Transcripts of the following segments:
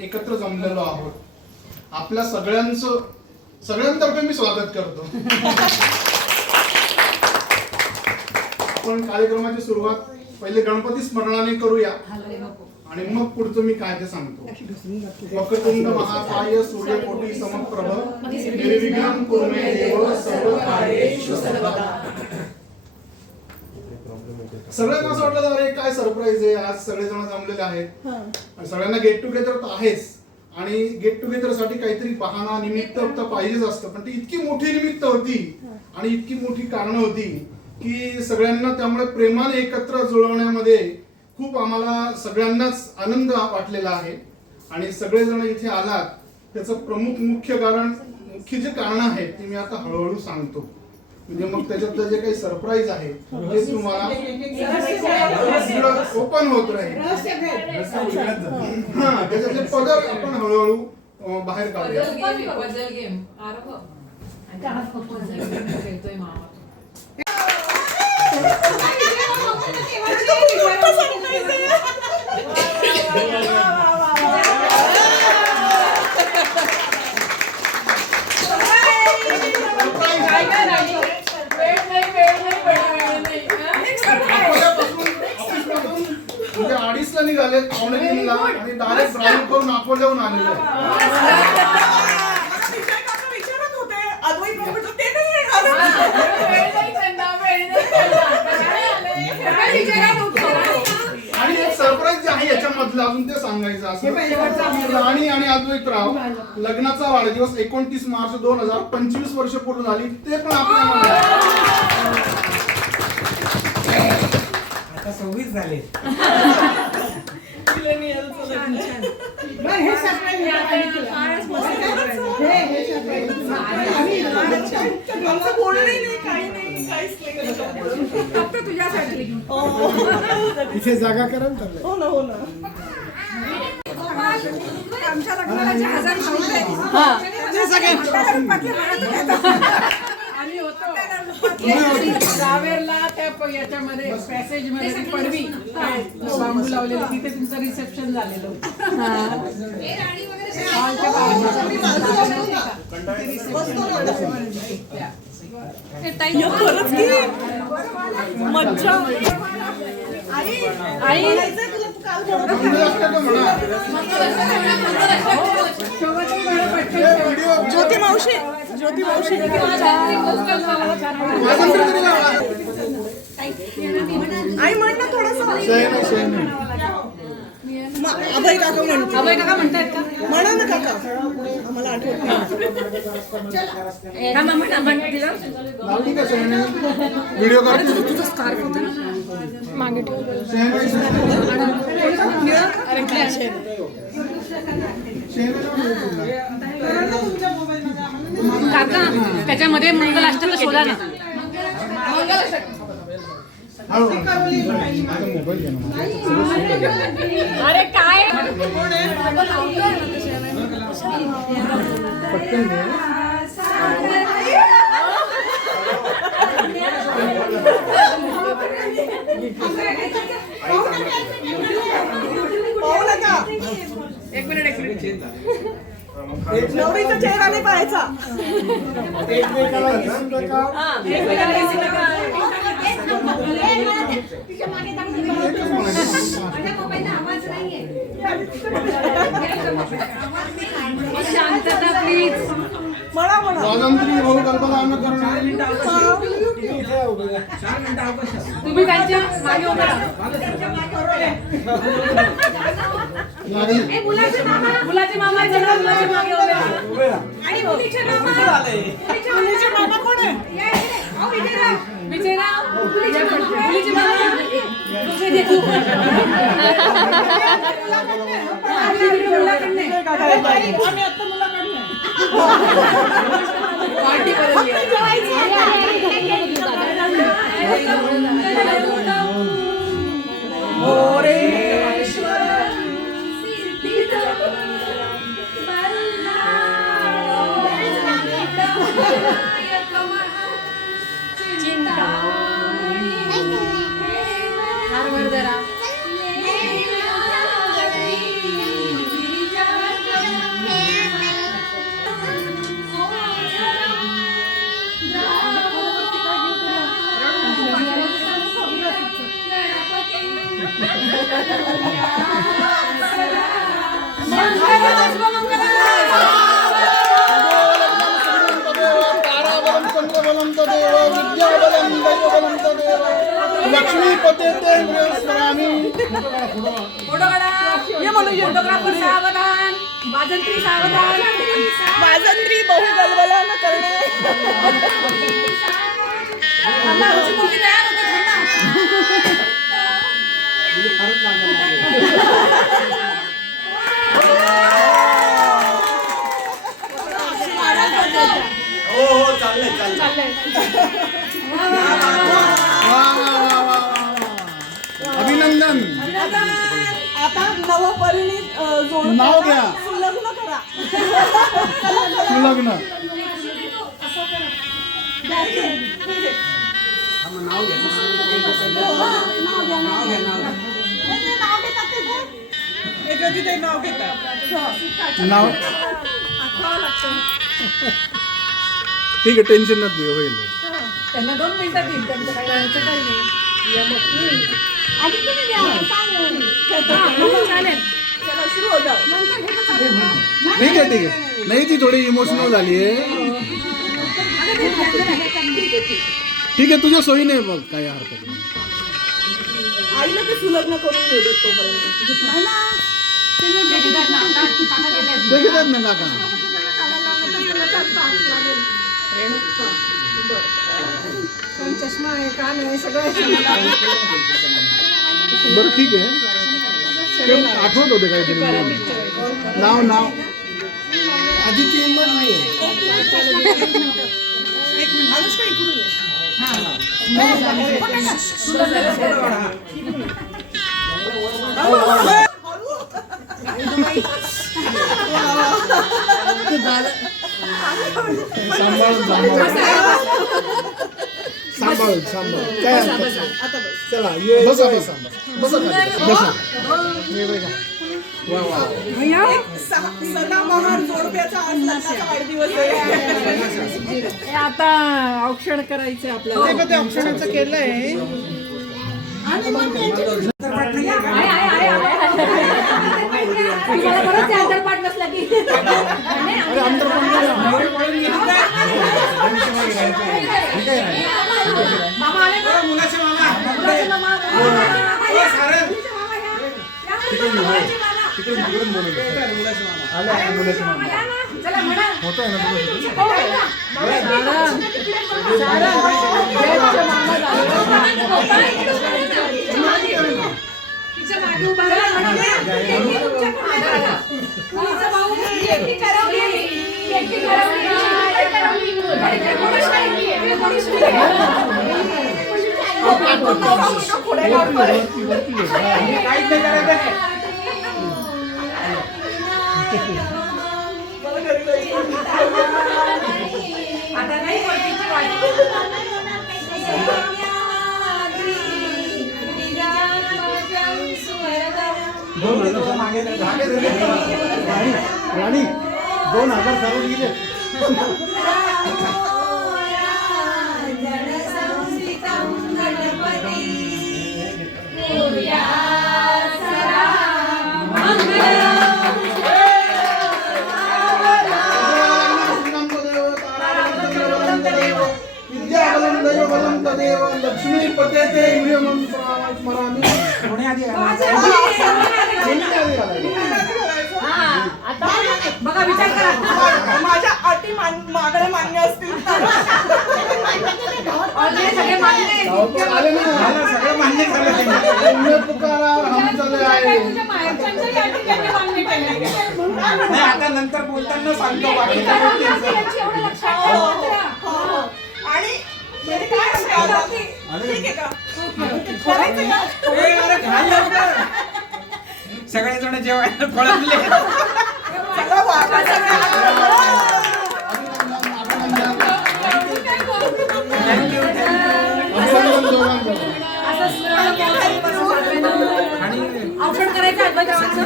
एकत्र जमलेलो आहोत. आपल्या सगळ्यांतर्फे मी स्वागत करतो. आपण कार्यक्रमाची सुरुवात पहिले गणपती स्मरणाने करूया आणि मग पुढचं मी काय ते सांगतो. वक्रतुंड महाकाय सूर्यकोटी समप्रभ निर्विघ्नं कुरु मे देव सर्वकार्येषु सर्वदा. सगळ्यांना असं वाटलं अरे काय सरप्राईज आहे, आज सगळेजण जमलेले आहेत. सगळ्यांना गेट टुगेदर तर आहेच आणि गेट टुगेदर साठी काहीतरी बहाणा निमित्त तर पाहिजेच असतं. पण ती इतकी मोठी निमित्त होती आणि इतकी मोठी कारणं होती की सगळ्यांना त्यामुळे प्रेमाने एकत्र जुळवण्यामध्ये खूप आम्हाला सगळ्यांनाच आनंद वाटलेला आहे. आणि सगळेजण इथे आलात त्याचं मुख्य जे कारण आहे ते मी आता हळूहळू सांगतो. म्हणजे मग त्याच्यातलं जे काही सरप्राईज आहे ते तुम्हाला ओपन होत राहील. त्याच्यातले पदर आपण हळूहळू बाहेर काढूया. अडीचला निघाले, पावणे 3ला आणि डायरेक्ट ड्राईव्ह करून अकोल्याहून आलेले. आणि एक सरप्राईज जे आहे याच्यामधलं अजून ते सांगायचं असं. राणी आणि अद्वैतराव लग्नाचा वाढदिवस 29 मार्च 2025 वर्ष पूर्ण झाली. ते पण आपल्यामध्ये आता 26 झाले. इथे जागा करा. हो ना हो ना. आमच्या लग्नाला 1000 आम्ही होतो रावेरला त्या याच्यामध्ये पॅसेज मध्ये पडवी बांबू लावलेलं तिथे तुमचं रिसेप्शन झालेलं मज्जा. ज्योती मावशी आई म्हण ना थोडंसं. अभय काका म्हणतायत का? म्हणा ना काका, आम्हाला आठवत व्हिडिओ तुझं स्कार्फ होतं ना मागे काका त्याच्यामध्ये मंगलाष्टक शोधा ना. अरे काय एक मिनिट नवरीचा चेहरा नाही पाहायचा. शांतता प्लीज. स्वातंत्र्य भाऊ कल्पना करणार. तुम्ही त्यांच्या मागे उभे राहा. मुलाचे मामा मुलाचे मागे उभे राहा. आणि मुलीचे मामा कोण आहे? विजयराव मुलीचे मामा पार्टी चिंता फोटो काढा. फोटोग्राफर सावधान. बाजंत्री सावधान. बाजंत्री बहु गलबला न करणे. थांबा, आमची मुलगी तयार होते. हो चाललंय. अभिनंदन. आता नवपरिणीत जोड नाव घ्या. लग्न करा. सुलग्न. नाव ठीक आहे, टेन्शन नका घेऊ, होईल. त्यांना 2 मिनिटात येईल. त्यांचं काही नाही. चालेल. चला सुरू हो जाओ. ठीक आहे. नाही, ती थोडी इमोशनल झाली आहे. ठीक आहे, तुझ्या सोयीने बघ, काय हरकत नाही. आईला ते सुलग्न करून घेऊ देत तोपर्यंत. ते घेतात ना काका. चष्मा आहे, कान आहे, सगळं बरं ठीक आहे. ते आठवत होते काहीतरी. नाव आधी ती इमेज नाही आहे. अनुष्का इकडून ये. सांभाळ काय चला बसा. सदाबहार जोडप्याचा आज लग्नाचा वाढदिवस आहे. हे आता औक्षण करायचं आपल्याला. ते औक्षणाचं केलंय. तुम्हाला बरंच अंतरपाठ नसला की मामा आले ना. मुलाचे मामा. चला म्हणा. होतंय ना तिच्या मागे उभा राहा. तुमचा भाऊ एकटी करवली. पुढे काढून बरे. आता नाही वरतीची वाट. राणी 2000 सर्व गेले. लक्ष्मी पते बघा, विचार करा. माझ्या अटी मागण्या मान्य असतील तर. सगळे मान्य सगळं मान्य झालं. पुकारा हम चले आए. तुझ्या माहेरच्यांच्याही अटी त्यांनी मान्य केल्या. नाही, आता नंतर बोलताना सांगतो बाकी एवढं लक्षात ठेवा. आणि म्हणजे काय म्हणते आता? ठीक आहे का? करायचं का? सगळे जण जेवायला पळतले. सगळं वाटा औषध करायचं अद्वैतरावांचं.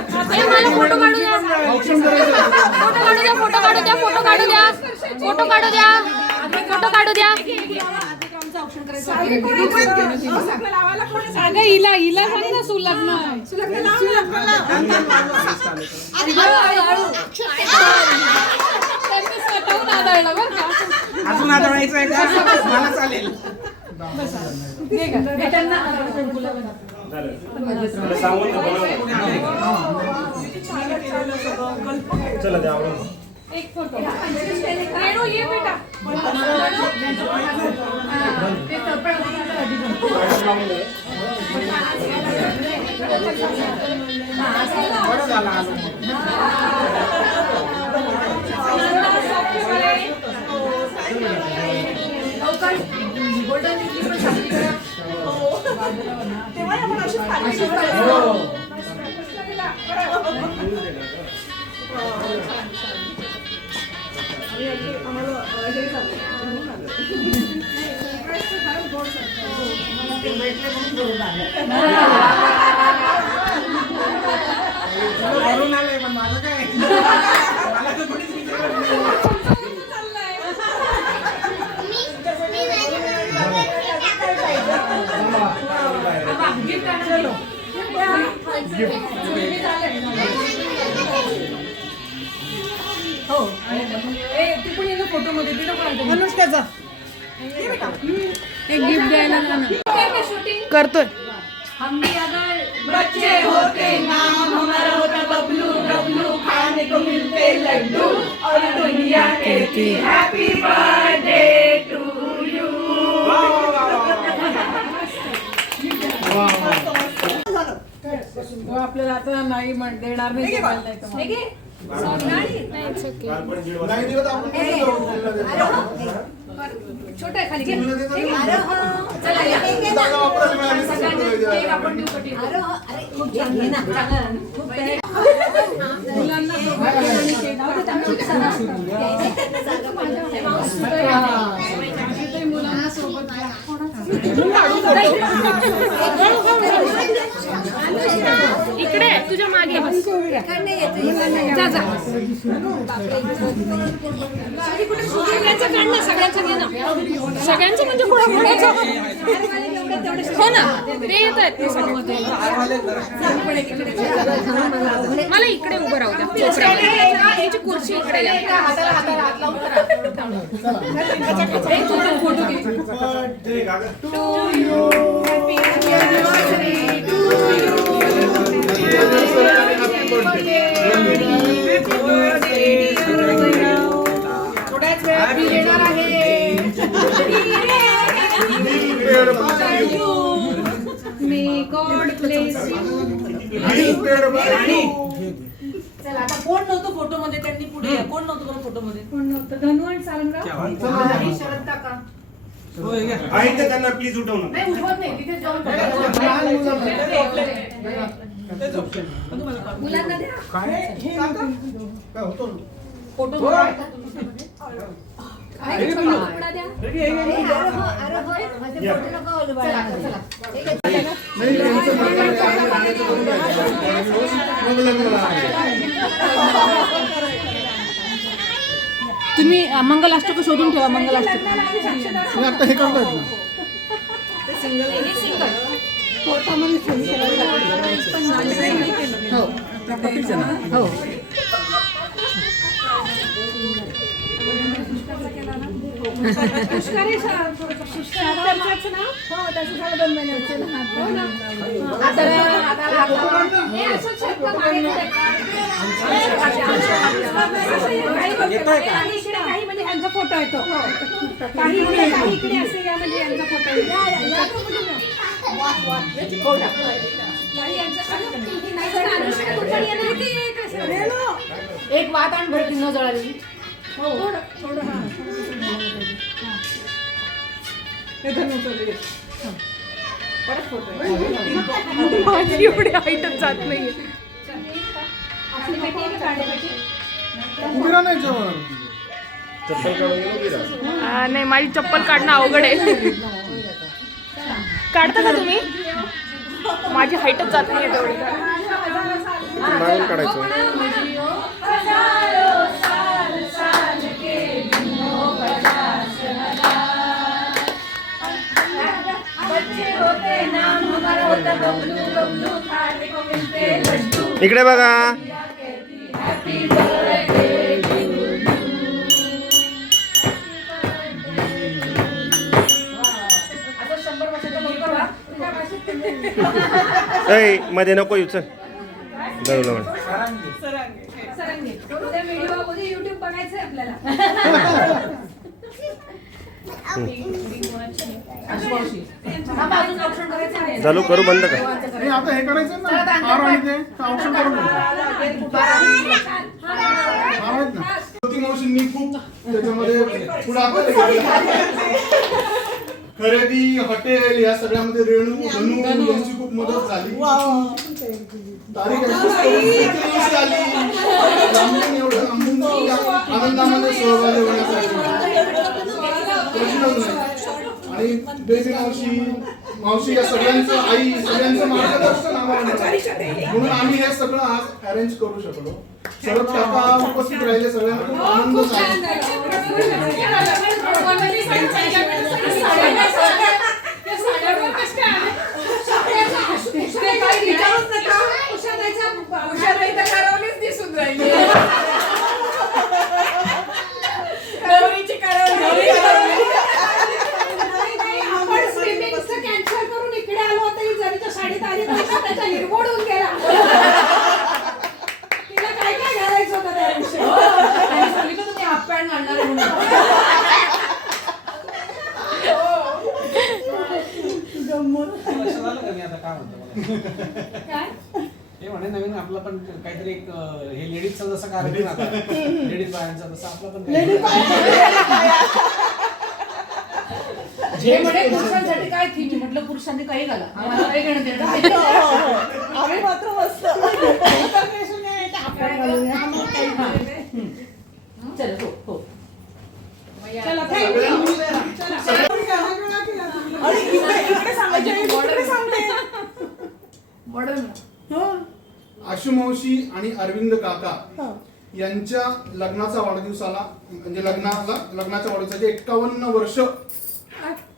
मला फोटो काढू द्या. औक्षण करायचं. फोटो काढू द्या. फोटो काढू द्या. फोटो काढू द्या. फोटो काढू द्या. अगं हिला सांग ना सुलग्न आहे. त्यांनी स्वतःहून आदळलं बरं का. अजून आदळायचं आहे का? मला चालेल. दे का? दे त्यांना. गुलाबांना. चला द्या एक फोटो. रेणू ये बेटा. ते सरपण गोल्डन लिपी पण साजरी करा. तेव्हा आपण अशी अशीच आम्हाला हे वरून आलंय पण माझं काय मला तर कोणीच विचारलं हो. ती पण येणं फोटो मध्ये ती नको अनुष्काचा एक गिफ्ट द्यायला जा ना. करतोय. हम भी अगर बच्चे होते नाम हमारा होता बबलू बबलू खाने को मिलते लड्डू और दुनिया कहती हैप्पी बर्थडे टू यू. वो आपल्याला आता नाही देणार नाही जेवायला नाही तर मग. नाही दिलं तर आपण कुठे जाऊ? छोटा आहे खाली घे. चला या. जागा वापरायला मिळाली तर सगळ्यांना केक आपण देऊ कटिंग. मुलांना मुलांना सोबत इकडे तुझ्या मागे बस. जा जा. सगळ्यांचं काढ ना. सगळ्यांचं घे ना. सगळ्यांचं म्हणजे कोणाकोणाचं हो ना ते येत आहेत ते सगळे. मला इकडे उभं राहू द्या कोपऱ्यामध्ये. याची खुर्ची इकडे द्या. फोटो घे. थोड्याच वेळात येणार आहे. May God bless you. चला आता कोण नव्हतं फोटो मध्ये त्यांनी पुढे या. कोण नव्हतं बरं फोटो मध्ये? कोण नव्हतं? धनु आणि सारंगराव. आणि शरद काका. आहेत का त्यांना प्लीज उठव ना. नाही उठवत नाही तिथे जाऊन मुलांना द्या. फोटो आहे का छोटा तुकडा द्या. तुम्ही मंगलाष्टक शोधून ठेवा. मंगलाष्टक आता हे करतायत ना. हो. काही म्हणजे यांचा फोटो येतो. काही इकडे असे या म्हणजे यांचा फोटो एक वात आण भरती न जळाली. माझी एवढी हाईटच जात नाहीये. उभीरा नाही जेवण. नाही माझी चप्पल काढणं अवघड आहे. काढता का तुम्ही? माझी हाईटच जात नाही तेवढी. काढायचं. इकडे बघा. ऐ मध्ये नको येऊ चल गळूला म्हण. उद्या व्हिडिओ उद्या युट्यूब बघायचंय आपल्याला. अजून ऑप्शन करायचं आहे. चालू करू बंद कर. हे आता हे करायचं ना हार आणि ते ऑप्शन करून घे. हार आहेत ना. ज्योती मावशींनी खूप त्याच्यामध्ये पुढाकार घेतला. खरेदी हॉटेल या सगळ्यामध्ये रेणू धनू यांची खूप मदत झाली. तारीख adjust आली लांबून एवढं लांबून आनंदामध्ये सहभागी होण्यासाठी प्रश्नच नाही. आणि बेबी मावशी या सगळ्यांचं आई सगळ्यांचं मार्गदर्शन आम्हाला मिळालं. म्हणून आम्ही हे सगळं आज अरेंज करू शकलो. सर्व काका उपस्थित राहिले सगळ्यांना खूप आनंद झाला. कॅन्सल करून इकडे आलो होतो जरीच्या साडीत आली त्याचा हिरमोड होऊन गेला. तिला काय काय घालायचं होतं त्या दिवशी. आणि सांगितलं तुम्ही हाफ पॅन्ट घालणार आहे म्हणून. लक्षात आलं का मी आता काय म्हणतो मला? काय हे म्हणे नवीन आपलं पण काहीतरी एक हे लेडीजचा जसा कार्यक्रम आता लेडीज बायांचा तसा आपला पण जे म्हणे पुरुषांसाठी काय थीम म्हटलं पुरुषांनी काही घाला आम्हाला काही घेणं देणं नाही. आम्ही मात्र मस्त चला हो हो चला थँक्यू. आणि इकडे सांगायचे इकडे सांगते आशू मावशी आणि अरविंद काका यांच्या लग्नाचा वाढदिवसाला म्हणजे लग्नाच्या वाढदिवसाचे 51 वर्ष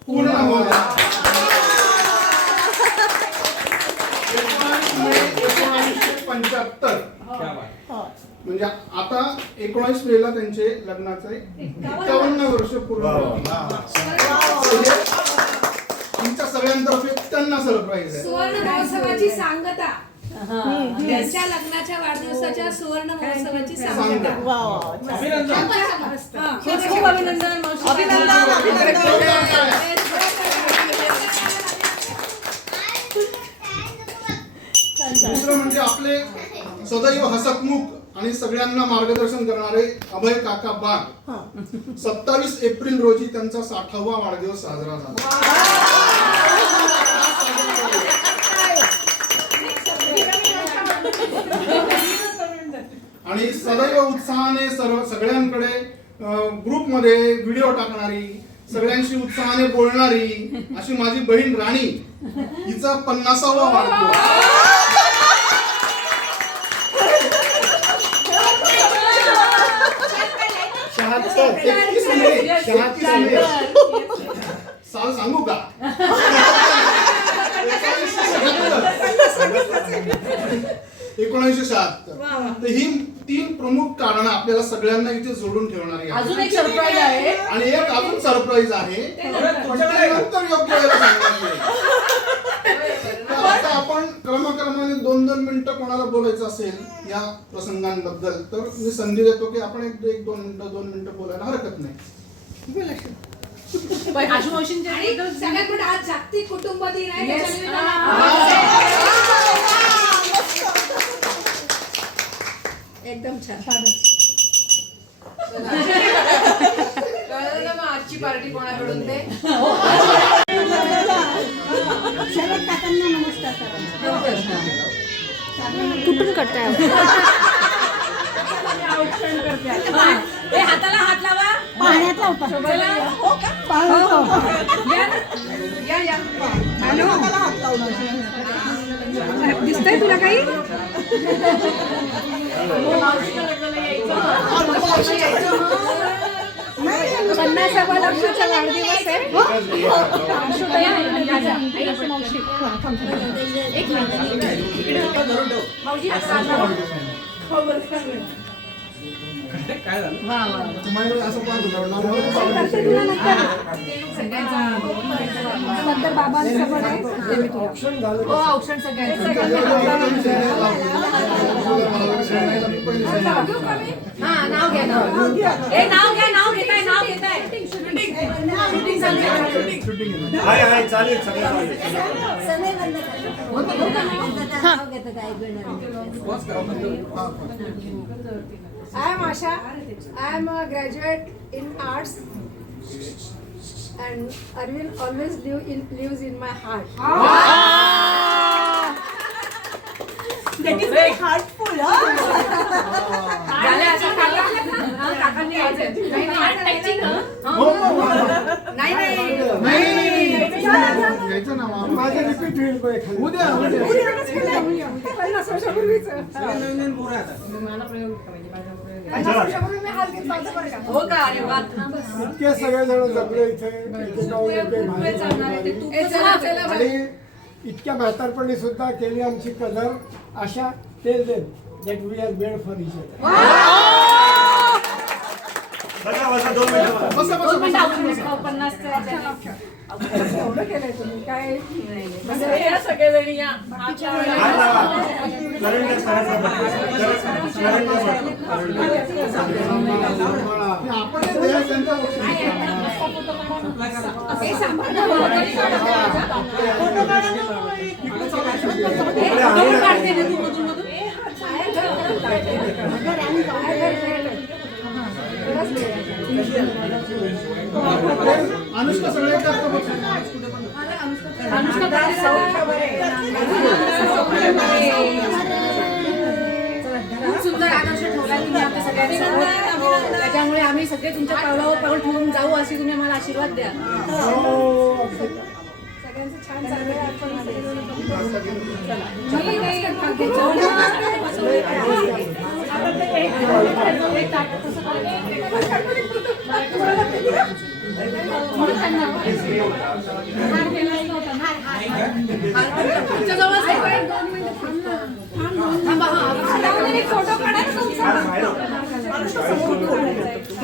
पूर्ण होत आहे. 1975 म्हणजे आता 19 मेला त्यांचे लग्नाचे 51 वर्ष पूर्ण होतील. आमच्या सगळ्यांतर्फे त्यांना सरप्राईज आहे. सुवर्ण महोत्सवाची सांगता. त्यांच्या लग्नाच्या वाढदिवसाच्या सुवर्ण महोत्सवाची सांगता. अभिनंदन. खूप खूप अभिनंदन मावशी. दुसरं म्हणजे आपले सदैव हसतमुख आणि सगळ्यांना मार्गदर्शन करणारे अभय काका बाग. 27 एप्रिल रोजी त्यांचा 60वा वाढदिवस साजरा झाला. आणि सदैव उत्साहाने सगळ्यांकडे ग्रुपमध्ये व्हिडिओ टाकणारी सगळ्यांशी उत्साहाने बोलणारी अशी माझी बहीण राणी हिचा 50वा वाढदिवस. साल सांगू का? 1976. तर ही 3 प्रमुख कारणं आपल्याला सगळ्यांना इथे जोडून ठेवणारी आहेत. अजून एक सरप्राईज आहे आणि एक अजून सरप्राईज आहे पण ते नंतर योग्य वेळेला सांगणार नाही. तर आता आपण क्रमाक्रमाने 2-2 मिनिटं कोणाला बोलायचं असेल या प्रसंगांबद्दल तर मी संधी देतो की आपण 1-2 मिनिटं बोलायला हरकत नाही. पण आशू मावशींच्या आणि सगळ्यात मोठा आज जागतिक कुटुंब दिन आहे. Yes. त्याच्या निमित्तानं एकदम छान. कळलं ना मग आजची पार्टी कोणाकडून ते कुठून करताय ए, हाताला हात लावा. पाण्यात लावता चला. या या दिसतंय तुला काही? पन्नास वर्षाचा वाढदिवस आहे. एक काय झालं? तुम्हाला असं पाहतो तुला नंतर. सगळ्यांचा नंतर बाबांचं पण आहे ते मी तुला हो औक्षण सगळ्यांचं हा नाव घ्या नाव घेताय आहे चालेल सगळं I am Asha. I am a graduate in arts, and Arvind always lives in my heart. That is very heartful, huh? काकांनी यायचं ना माझं रिपीट होईल को एखादं. उद्या 50 वर्षापूर्वीच नवीन पोरं आता. 50 वर्षापूर्वी मी हात घेत माझं बरं का हो का अरे वा इतके सगळेजण जमले इथे आणि इतक्या म्हातारपणी सुद्धा केली आमची कदर. अशा tell them that we are made for each other. बसा 2 मिनिटं बसा बसा बसा. 50 एवढं केलंय तुम्ही काय सगळेजणी या आपण हे द्या त्यांचा अनुष्का सगळे करतो बघ. खूप सुंदर आदर्श ठेवला तुम्ही आमच्या सगळ्यांसमोर. त्याच्यामुळे आम्ही सगळे तुमच्या पावलावर पाऊल ठेवून जाऊ अशी तुम्ही आम्हाला आशीर्वाद द्या. सगळ्यांचं छान चाललंय.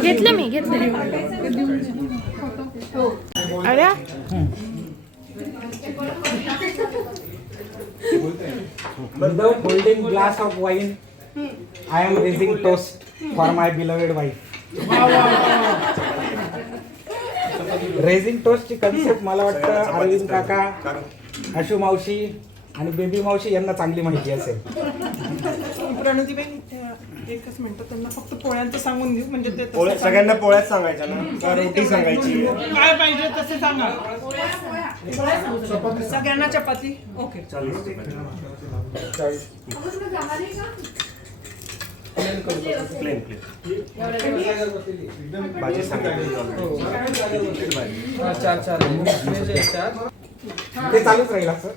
घेतले मी घेतले अरे Without holding glass of wine, I am raising toast for my beloved wife. Raising टोस्टची कन्सेप्ट मला वाटतं अरविंद काका, आशू मावशी आणि बेबी मावशी यांना चांगली माहिती असेल. प्रणतीबाई एकच मिनिट त्यांना फक्त पोळ्यांचं सांगून देऊ म्हणजे ते पोळ्या सगळ्यांना पोळ्याच सांगायच्या ना का रोटी सांगायची काय पाहिजे तसे सांगा. सगळ्यांना चपाती ओके. प्लेन भाजी सांगायची ते चालूच राहील असं.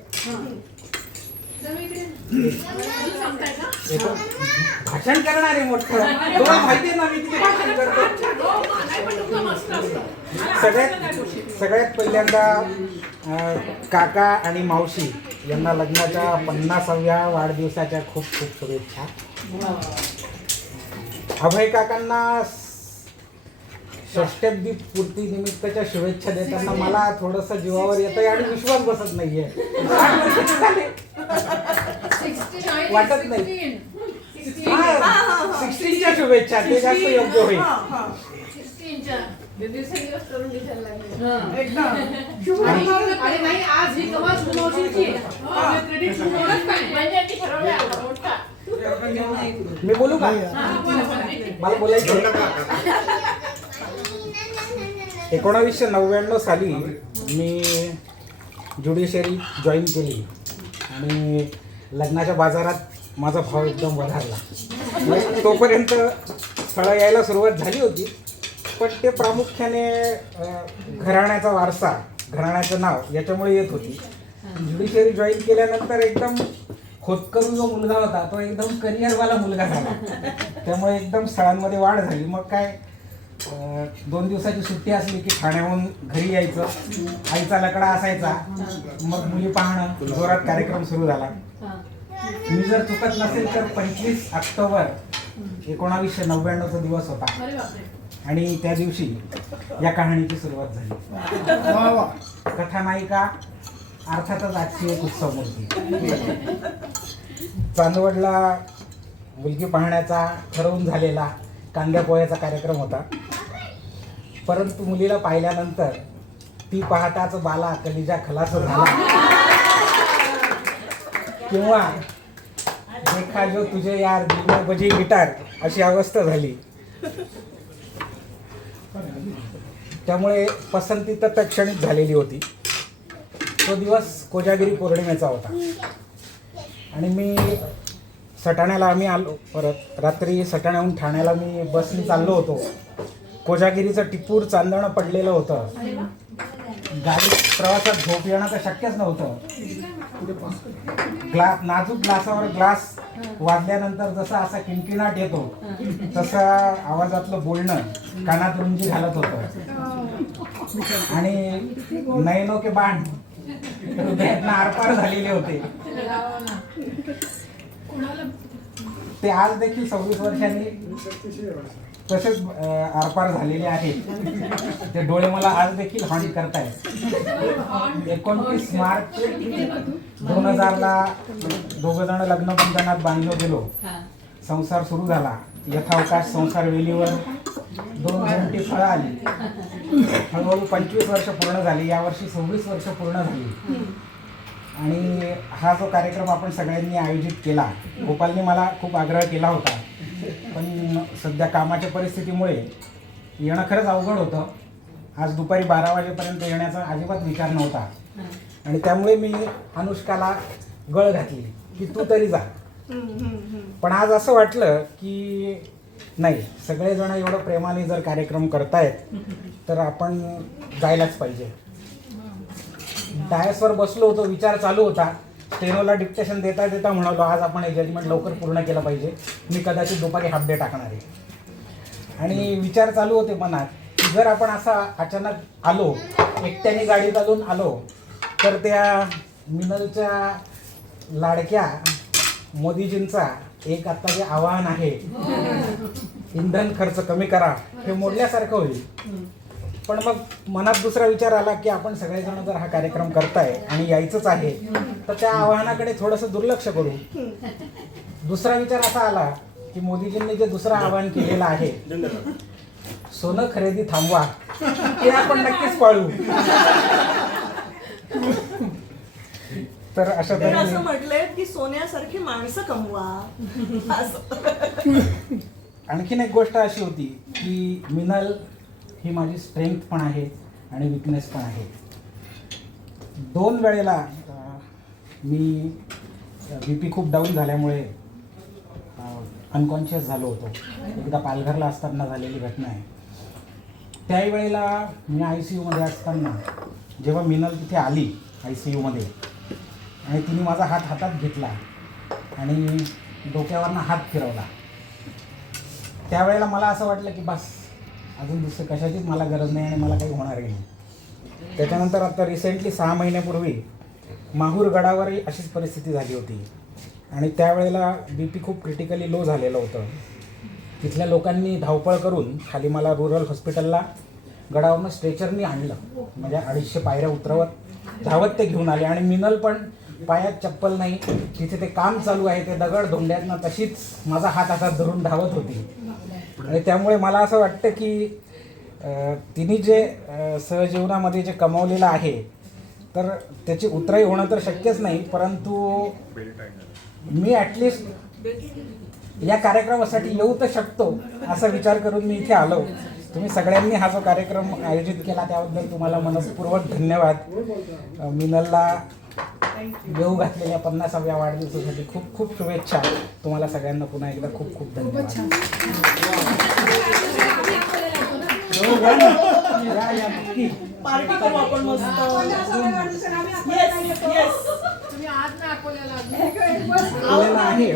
भाषण करणार आहे मोठं. तुम्हाला माहिती आहे ना मी किती भाषण करतो. सगळ्यात पहिल्यांदा काका आणि मावशी यांना लग्नाच्या 50व्या वाढदिवसाच्या खूप खूप शुभेच्छा. अभय काकांना षष्ठब्दी पूर्ती निमित्ताच्या शुभेच्छा देताना मला थोडस जीवावर येतंय आणि विश्वास बसत नाहीये. 8 वर्ष झाले वाटत नाही. 16च्या शुभेच्छा ते जास्त योग्य होईल. अरे नाही आज ही कमाल शुभमावशींची आहे. क्रेडिट मी बोलू का? मला बोलायचं. 1999 साली मी ज्युडिशरी जॉईन केली आणि लग्नाच्या बाजारात माझा भाव एकदम वधारला. तोपर्यंत स्थळं यायला सुरुवात झाली होती, पण ते प्रामुख्याने घराण्याचा वारसा, घराण्याचं नाव याच्यामुळे येत होती. ज्युडिशरी जॉईन केल्यानंतर एकदम खोतकरू जो मुलगा होता तो एकदम करिअरवाला मुलगा झाला. त्यामुळे एकदम स्थळांमध्ये वाढ झाली. मग काय 2 दिवसाची सुट्टी असली की ठाण्याहून घरी यायचं, आईचा लकडा असायचा, मग मुली पाहणं, जोरात कार्यक्रम सुरू झाला. मी जर चुकत नसेल तर 25 ऑक्टोबर 1999 दिवस होता आणि त्या दिवशी या कहाणीची सुरुवात झाली. वा वा. कथानायिका अर्थातच आजची एक उत्सव मूर्ती. चांदवडला मुलगी पाहण्याचा ठरवून झालेला कांद्या पोह्याचा कार्यक्रम होता. परंतु मुलीला पाहिल्यानंतर ती पाहताच बाला कलिजा खलास झाला किंवा देखा जो तुझे यार दिल में बजी गिटार अशी अवस्था झाली. त्यामुळे पसंती तर तत्क्षणिक झालेली होती. तो दिवस कोजागिरी पौर्णिमेचा होता आणि मी सटाण्याला आम्ही आलो. परत रात्री सटाण्याहून ठाण्याला मी बसने चाललो होतो. कोजागिरीचं टिपूर चांदणं पडलेलं होतं. गाडीत प्रवासात झोप येणं तर शक्यच नव्हतं. नाजूक ग्लासावर ग्लास वाजल्यानंतर जसा असा किणकिणाट येतो तसा आवाजातलं बोलणं कानात रुंजी घालत होतं आणि नयनो के बाण हृदयातनं आरपार झालेले होते. ते आज देखील 26 वर्षांनी तसेच आरपार झालेले आहेत. ते डोळे मला आज देखील हॉन्ट करतायत. 29 मार्च 2000ला दोघं जण लग्नबंधनात बांधलो गेलो. संसार सुरू झाला. यथावकाश संसार वेलीवर 2 घंटी फळं आली. हळूहळू 25 वर्ष पूर्ण झाली. यावर्षी 26 वर्ष पूर्ण झाली. आणि हा जो कार्यक्रम आपण सगळ्यांनी आयोजित केला, गोपालने मला खूप आग्रह केला होता, पण सध्या कामाच्या परिस्थितीमुळे येणं खरंच अवघड होतं. आज दुपारी 12 वाजेपर्यंत येण्याचा अजिबात विचार नव्हता आणि त्यामुळे मी अनुष्काला गळ घातली की तू तरी जा. पण आज असं वाटलं की नाही, सगळेजण एवढं प्रेमाने जर कार्यक्रम करतायत तर आपण जायलाच पाहिजे. डायसवर बसलो होतो, विचार चालू होता. स्टेनोला डिक्टेशन देता देता म्हणालो आज आपण हे जजमेंट लवकर पूर्ण केलं पाहिजे. मी कदाचित दुपारी हाफ डे टाकणार आहे. आणि विचार चालू होते मनात की जर आपण असा अचानक आलो, एकट्याने गाडी चालून आलो, तर त्या मिनलच्या लाडक्या मोदीजींचा एक आता जे आवाहन आहे, इंधन खर्च कमी करा, हे मोडल्यासारखं होईल. पण मग मनात दुसरा विचार आला की आपण सगळेजण जर हा कार्यक्रम करताय आणि यायचंच आहे तर त्या आव्हानाकडे थोडंसं दुर्लक्ष करू. दुसरा विचार असा आला की मोदीजींनी जे दुसरं आवाहन केलेलं आहे, सोनं खरेदी थांबवा, ते आपण नक्कीच पाळू. तर अशा असं तऱ्हेने म्हटलंय की सोन्यासारखी माणसं कमवा. आणखीन एक गोष्ट अशी होती की मिनल ही माझी स्ट्रेंथ पण आहे आणि विकनेस पण आहे. 2 वेळेला मी BP खूप डाऊन झाल्यामुळे अनकॉन्शियस झालो होतो. एकदा पालघरला असताना झालेली घटना आहे. त्याही वेळेला मी ICUमध्ये असताना जेव्हा मिनल तिथे आली ICUमध्ये आणि तिने माझा हात हातात घेतला आणि डोक्यावरनं हात फिरवला, त्यावेळेला मला असं वाटलं की बस, अजून दुसरं कशाचीच मला गरज नाही आणि मला काही होणार नाही. त्याच्यानंतर आता रिसेंटली 6 महिन्यापूर्वी माहूर गडावरही अशीच परिस्थिती झाली होती आणि त्यावेळेला BP खूप क्रिटिकली लो झालेलं होतं. तिथल्या लोकांनी धावपळ करून खाली मला रुरल हॉस्पिटलला गडावरनं स्ट्रेचरनी आणलं. म्हणजे 250 पायऱ्या उतरवत धावत ते घेऊन आले आणि मिनल पण पायात चप्पल नाही, तिथे ते काम चालू आहे, ते दगड धोंड्यातनं तशीच माझा हात हातात धरून धावत होती. आणि त्यामुळे मला असं वाटतं की तिने जे सहजीवनामध्ये जे कमावलेलं आहे तर त्याची उतराई होणं तर शक्यच नाही, परंतु मी ॲटलिस्ट या कार्यक्रमासाठी येऊ तर शकतो असा विचार करून मी इथे आलो. तुम्ही सगळ्यांनी हा जो कार्यक्रम आयोजित केला त्याबद्दल तुम्हाला मनपूर्वक धन्यवाद. मिनलला येऊ घातलेल्या 50व्या वाढदिवसासाठी खूप खूप शुभेच्छा. तुम्हाला सगळ्यांना पुन्हा एकदा खूप खूप धन्यवाद. पार्टी करू आपण मस्त. तुम्ही आज ना अकोल्याला आहे